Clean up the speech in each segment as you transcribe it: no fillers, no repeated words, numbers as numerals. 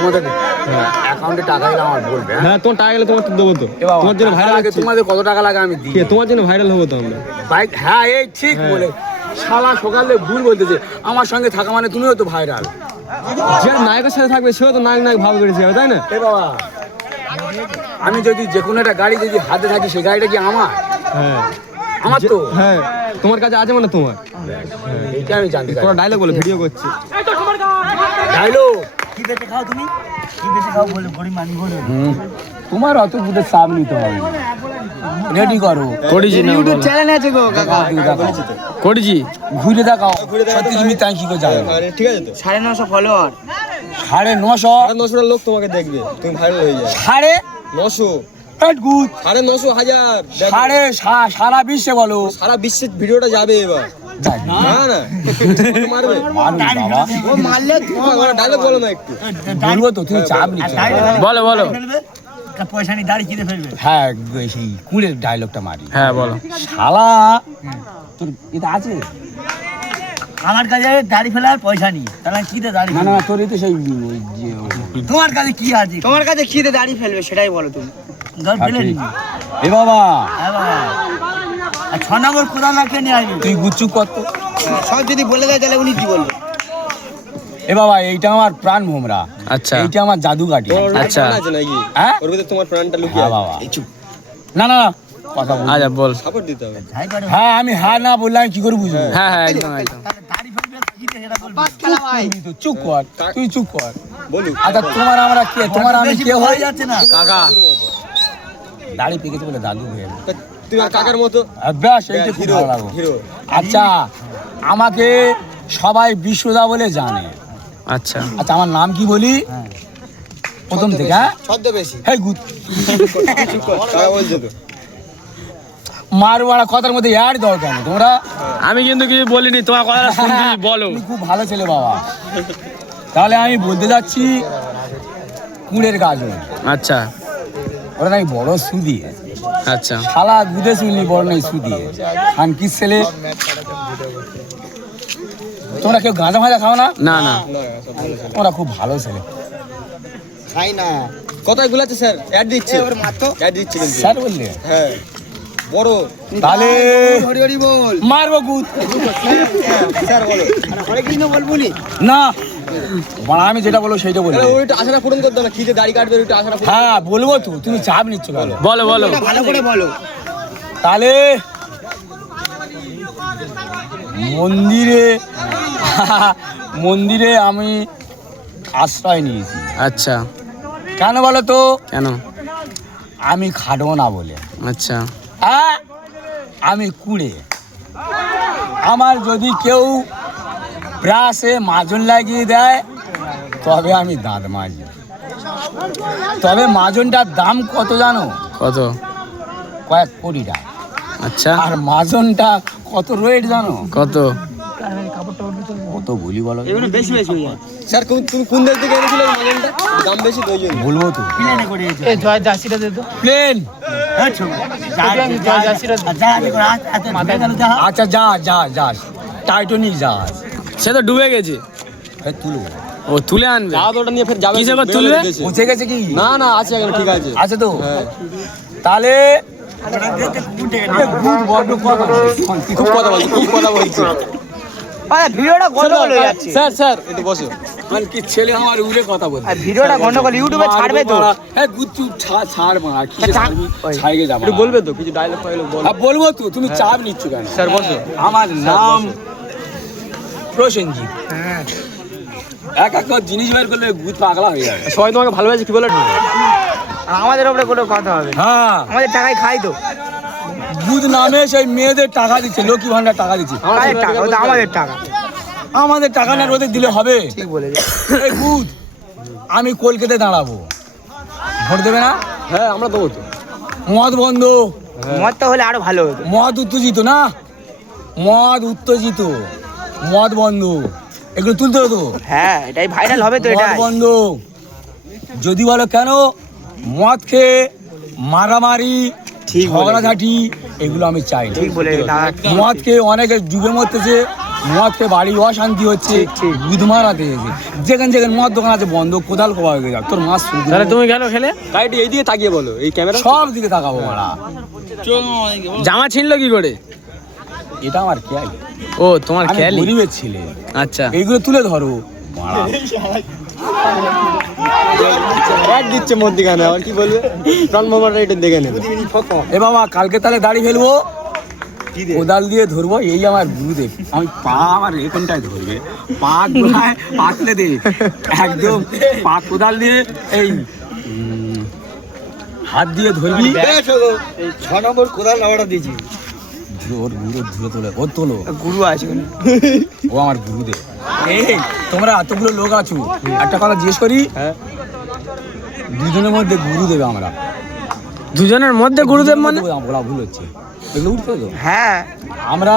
তোমাদের অ্যাকাউন্টে টাকা গেলে আমার বলবে। হ্যাঁ তোমার টাকা গেলে তোমার তো দেবো তো। তোমার জন্য ভাইরাল লাগে, তোমাদের কত টাকা লাগে আমি দিই। তোমার জন্য ভাইরাল হবো তো আমরা। ভাই হ্যাঁ এই ঠিক বলে শালা সকালে ভুল বলতেছে, আমার সঙ্গে থাকা মানে তুমিও তো ভাইরাল। যে নায়কের সাথে থাকবে সেও তো নায়ক ভাব করেছে, তাই না? এ বাবা, আমি যদি যে কোনো একটা গাড়ি যদি হাতে থাকি সেই গাড়িটা কি আমার? হ্যাঁ আমার তো। হ্যাঁ তোমার কাছে আছে মানে তোমার। এইটা আমি জানতে চাই। তোরা ডায়লগ বলে ভিডিও করছি। ডায়লগ কি বেঁচে খাও তুমি? কি বেঁচে খাও বলে গরিব মানুষ বলে। তোমার অত বুঝে চাপ নিতে হবে না। রেডি করো। করেছি না ইউটিউব চ্যানেল আছে গো কাকা। করেছি। ঘুরে দেখাও সত্যি তুমি তাই কি করে যাবে। ঠিক আছে তো। 950 ফলোয়ার। 950 900 লোক তোমাকে দেখবে, তুমি ভাইরাল হয়ে যাবে। 950 9,000 সারা বিশ্বে বলো। সারা বিশ্বে ভিডিওটা যাবে এবার। না না মারবে বাবা ও মারলে ডায়লগ বলো না একটু। বলবো তো, তুমি চাপ নিচ্ছ। বলো বলো। পয়সা নিয়ে দাড়ি কিনে ফেলবে। হ্যাঁ সেই কুড়ের ডায়লগটা মারি। হ্যাঁ বলো। শালা তোর এটা আছে? আমার কাছে দাড়ি ফেলার পয়সা নেই, তাহলে কি দে দাড়ি? না না তোর তো সেই ওই যে তোমার কাছে কি আছে? তোমার কাছে কি দে দাড়ি ফেলবে সেটাই বলো তুমি। ধর ফেলে নি। এ বাবা হ্যাঁ বাবা। আর 6 নম্বর কোদাল রাখে নিয়ে আসবে। তুই গুচ্ছু কত? সব যদি বলে দেয় তাহলে উনি কি বলবে? এ বাবা এইটা আমার প্রাণ ভোমরা। আচ্ছা এইটা আমার জাদু কাঠি। আচ্ছা হ্যাঁ ওর ভিতরে তোমার প্রাণটা লুকিয়ে হ্যাঁ বাবা না না না কথা বল। আচ্ছা বল। সাপোর্ট দিতে হবে। যাই পারো। হ্যাঁ আমি হ্যাঁ না বললে আমি কি করে বুঝবো? হ্যাঁ হ্যাঁ একদম একদম। তাহলে দাড়ি ফেলবে কি দে সেটা বলবে। তুই চুপ কর, তুই চুপ কর। বলুক। আচ্ছা তোমার আমরা কে, তোমার আমি কে হয়ে হয়ে যাচ্ছে না। কাকা দাড়ি পেকেছে বলে দাদু হয়ে গেল। তা তুই আর কাকার মতো ব্যাস এইটা খুব হিরো ভালো লাগলো। হিরো। আচ্ছা আমাকে সবাই বিশ্বদা বলে জানে। আচ্ছা আচ্ছা আমার নাম কি বলি প্রথম থেকে? হ্যাঁ ছদ্মবেশী। হেই গুড চুপ কর, কাকা বলছে তো। মারওয়াড়া কথার মধ্যে ইয়ার দাও কেন তোমরা? আমি কিন্তু কিছু বলিনি, তোমার কথাটা শুনছি, বলো। তুমি খুব ভালো ছেলে বাবা। তাহলে আমি বলতে যাচ্ছি কুড়ের গাজন, আচ্ছা ওরা নাকি বড় সুদি। আচ্ছা শালা গুদে শুনলি বড় নাই সুদি। খান কি ছেলে তোমরা কেউ গাঁজা ভাজা খাও না? না না তোমরা খুব ভালো ছেলে। খাই না। কথায় গুলাচ্ছে স্যার, অ্যাড দিচ্ছে। ওর মাতো। অ্যাড দিচ্ছে কিন্তু। স্যার বললে হ্যাঁ বড়। তাহলে হরি হরি বল। মারবো গুদ। স্যার বলো। হরে কৃষ্ণ বলবুনি। না বাড়া আমি যেটা বলবো সেইটা বলবো। তাহলে ওইটা আশাটা পূরণ করতে হবে, খিদে দাড়ি কাটবে ওইটা আশাটা পূরণ। হ্যাঁ বলবো তো, তুমি চাপ নিচ্ছ কেন? বলো বলো। ভালো করে বলো। তাহলে মন্দিরে মন্দিরে আমি আশ্রয় নিয়েছি। আচ্ছা কেন বলো তো? কেন? আমি খাটবো না বলে। আচ্ছা হ্যাঁ আমি কুড়ে। আমার যদি কেউ ব্রাশে মাজন লাগিয়ে দেয় তবে আমি দাঁত মাজি। তবে মাজনটার দাম কত জানো? কত? কয়েক কোটি টাকা। আচ্ছা আর মাজনটা কত রেট জানো? কত? কত বলি বলো? এগুলো বেশি বেশি হয়ে যাচ্ছে। স্যার তুমি কোন দেশ থেকে এনেছিলে মাগনটা? দাম বেশি তো ওই জন্য। বলবো তো প্লেনে করে দিয়েছে। জয় জার্সিটা দে তো। প্লেন। হ্যাঁ ছোট। যা যাচ্ছিল। যা দেখো আজ মাথা গেল যা। আচ্ছা যা যা যা টাইটানিক জাহাজ সে তো ডুবে গেছে। তুলবো। ও তুলে আনবে। যা তো ওটা নিয়ে ফের যাবে। কিসে করে বেরোবে তুলবে? দেশে। পৌঁছে গেছে কি? না না আছে এখন, ঠিক আছে। আছে তো? হ্যাঁ। তাহলে খুব কথা বলছি, খুব কথা বলছি। ভিডিওটা গন্ডগোল হয়ে যাচ্ছে। স্যার স্যার একটু বসো। মানে কি ছেলে আমার উড়ে কথা বলছে। আর ভিডিওটা গন্ডগোল ইউটিউবে ছাড়বে তো। হ্যাঁ গুচ্ছু ছাড় মারা কি ছাড়বে যাবো। একটু বলবে তো কিছু ডায়লগ ফাইলগ বল। হ্যাঁ বলবো তো, তুমি চাপ নিচ্ছ কেন? স্যার বসো। আমার নাম প্রসেনজিৎ। এক এক জিনিস বের করলে ভূত পাগলা হয়ে যাবে। সবাই তোমাকে ভালোবাসে কি বলে? আমাদের উপরে কোনো কথা হবে। হ্যাঁ আমাদের টাকায় খাই তো। ভূত নামে সেই মেয়েদের টাকা দিচ্ছে, লক্ষ্মী ভান্ডার টাকা দিচ্ছে। আমাদের টাকা, ওটা আমাদের টাকা। আমাদের টাকা না ওদের দিলে হবে? ঠিক বলেছে। এই ভূত আমি কলকাতায় দাঁড়াবো, ভোট দেবে না? হ্যাঁ আমরা দেবো তো। মদ বন্ধ, মদটা হলে আরো ভালো হতো। মদ উত্তেজিত না, মদ উত্তেজিত, মদ বন্ধ, এগুলো তুলতে হতো। হ্যাঁ এটাই ভাইরাল হবে তো। মদ এটাই বন্ধ। যদি বলো কেন মদ খেয়ে মারামারি ঠিক বলেছে। ঝগড়াঝাটি এগুলো আমি চাই না। ঠিক বলে মদ খেয়ে অনেকে ডুবে মরতেছে, মদ খেয়ে বাড়ি অশান্তি হচ্ছে, বুধ মারাতে এসে যেখানে যেখানে মদ দোকান আছে বন্ধ, কোদাল কোবা হয়ে যাক, তোর মাছ শুরু তাহলে তুমি গেল খেলে? গাড়িটি এই দিকে তাকিয়ে বলো, এই ক্যামেরা সব দিকে তাকাবো মারা। জামা ছিনলো কি করে? এটা আমার খেয়াল, ও তোমার আমি খেয়ালি। গরিবের ছেলে, আচ্ছা, এইগুলো তুলে ধরো মারা। এক দিচ্ছে মধ্যিখানে, আবার কি বলবে? ট্রান্সফরমারটা এটা দেখে নেবে। এ বাবা কালকে তাহলে দাড়ি ফেলবো, কোদাল দিয়ে ধরবো, এই আমার গুরুদেব। আমি পা আমার এখানটায় ধরবে, পা গোড়ায় পাতলে দে একদম, পা কোদাল দিয়ে এই হাত দিয়ে ধরবি। 6 নম্বর কোদাল নাওয়াটা দিয়েছি, ওর গুরু ধুলো তোলে, ওর তোলো, গুরু আছে ওখানে। ও আমার গুরুদেব। এই তোমরা এতগুলো লোক আছো, একটা কথা জিজ্ঞেস করি, দুজনের মধ্যে গুরুদেব আমরা, দুজনের মধ্যে গুরুদেব মানে? বলা ভুল হচ্ছে, এগুলো উঠতে তো হ্যাঁ, আমরা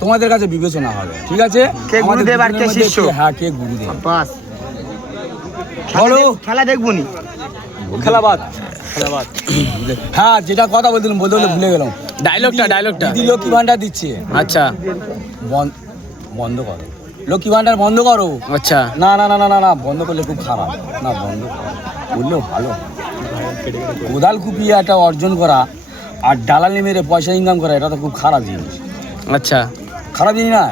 তোমাদের কাছে বিবেচনা হবে, ঠিক আছে? কে আমাদের গুরুদেব আর কে দুজনের মধ্যে শিষ্য? হ্যাঁ, কে গুরুদেব বাস বলো। খেলা দেখবো নি? খেলাবাদ। হ্যাঁ, যেটা কথা বলছিলাম বলতে বলে ভুলে গেলাম। ডায়লগটা দিদি লক্ষ্মী ভান্ডার দিচ্ছে, আচ্ছা বন্ধ করো, লক্ষ্মী ভান্ডার বন্ধ করো। আচ্ছা, না না না না না না, বন্ধ করলে খুব খারাপ, না বন্ধ করো, বললেও ভালো। কোদাল কুপিয়ে একটা অর্জন করা আর ডালালি মেরে পয়সা ইনকাম করা, এটা তো খুব খারাপ জিনিস, আচ্ছা, খারাপ জিনিস না।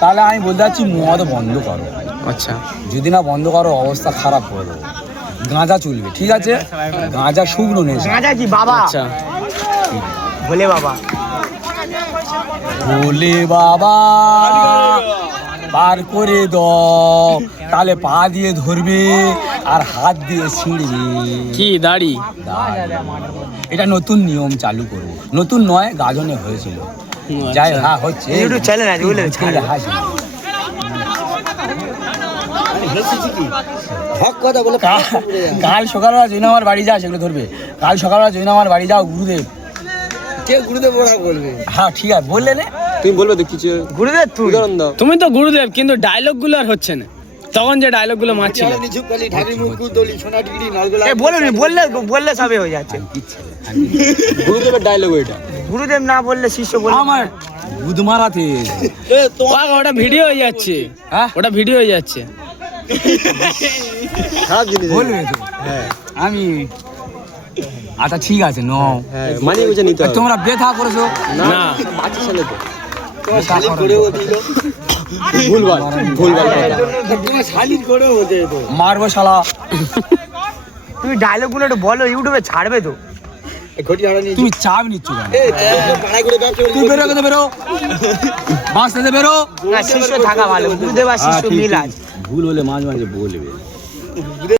তাহলে আমি বলতে চাচ্ছি মদ বন্ধ করো, আচ্ছা, যদি না বন্ধ করো অবস্থা খারাপ করে দেবো। গাঁজা চলবে, ঠিক আছে? গাঁজা শুকনো নেশা। গাঁজা কি বাবা? আচ্ছা, ভোলে বাবা, বলে বাবা পার করে দাও, তাহলে পা দিয়ে ধরবে আর হাত দিয়ে ছিঁড়বে। কি দাড়ি? এটা নতুন নিয়ম চালু করবো, নতুন নয়, গাজনে হয়েছিল, যাই হ্যাঁ হচ্ছে। ইউটিউব চ্যানেল আছে বুঝলে? হক কথা বলে কাল সকালবেলা জৈন আমার বাড়ি যা, সেগুলো ধরবে। কাল সকালবেলা জৈন আমার বাড়ি যাও, গুরুদেব। কে গুরুদেব ওরা বলবে? হ্যাঁ ঠিক আছে, বললে না? তুমি বলবে তো কিছু গুরুদেব তুই উদাহরণ দাও। তুমি তো গুরুদেব, কিন্তু ডায়লগ গুলো আর হচ্ছে না। তখন যে ডায়লগ গুলো মারছিল, বললে সবে হয়ে যাচ্ছে। গুরুদেবের ডায়লগ এটা। গুরুদেব না বললে শিষ্য বলবে। আমার বুধ মারাতে ওটা ভিডিও হয়ে যাচ্ছে, হ্যাঁ ওটা ভিডিও হয়ে যাচ্ছে। খারাপ জিনিস বলবে তো। আমি আচ্ছা ঠিক আছে, ন হ্যাঁ, মানিয়ে গুছিয়ে নিতে হবে। তোমরা বেথা করেছো না, বাচ্চা ছেলে তো বেথা করো। ভুলভাল মারবো শালা। তুমি ডায়লগ গুলো একটু বলো, ইউটিউবে ছাড়বে তো। তুমি চাপ নিচ্ছ কেন? তুই বেরো, কিন্তু বেরো, বাঁচতে বেরো। না, শিষ্য থাকা ভালো, গুরুদেব আর শিষ্য মিল আছে। ভুল হলে মাঝে মাঝে বলবে।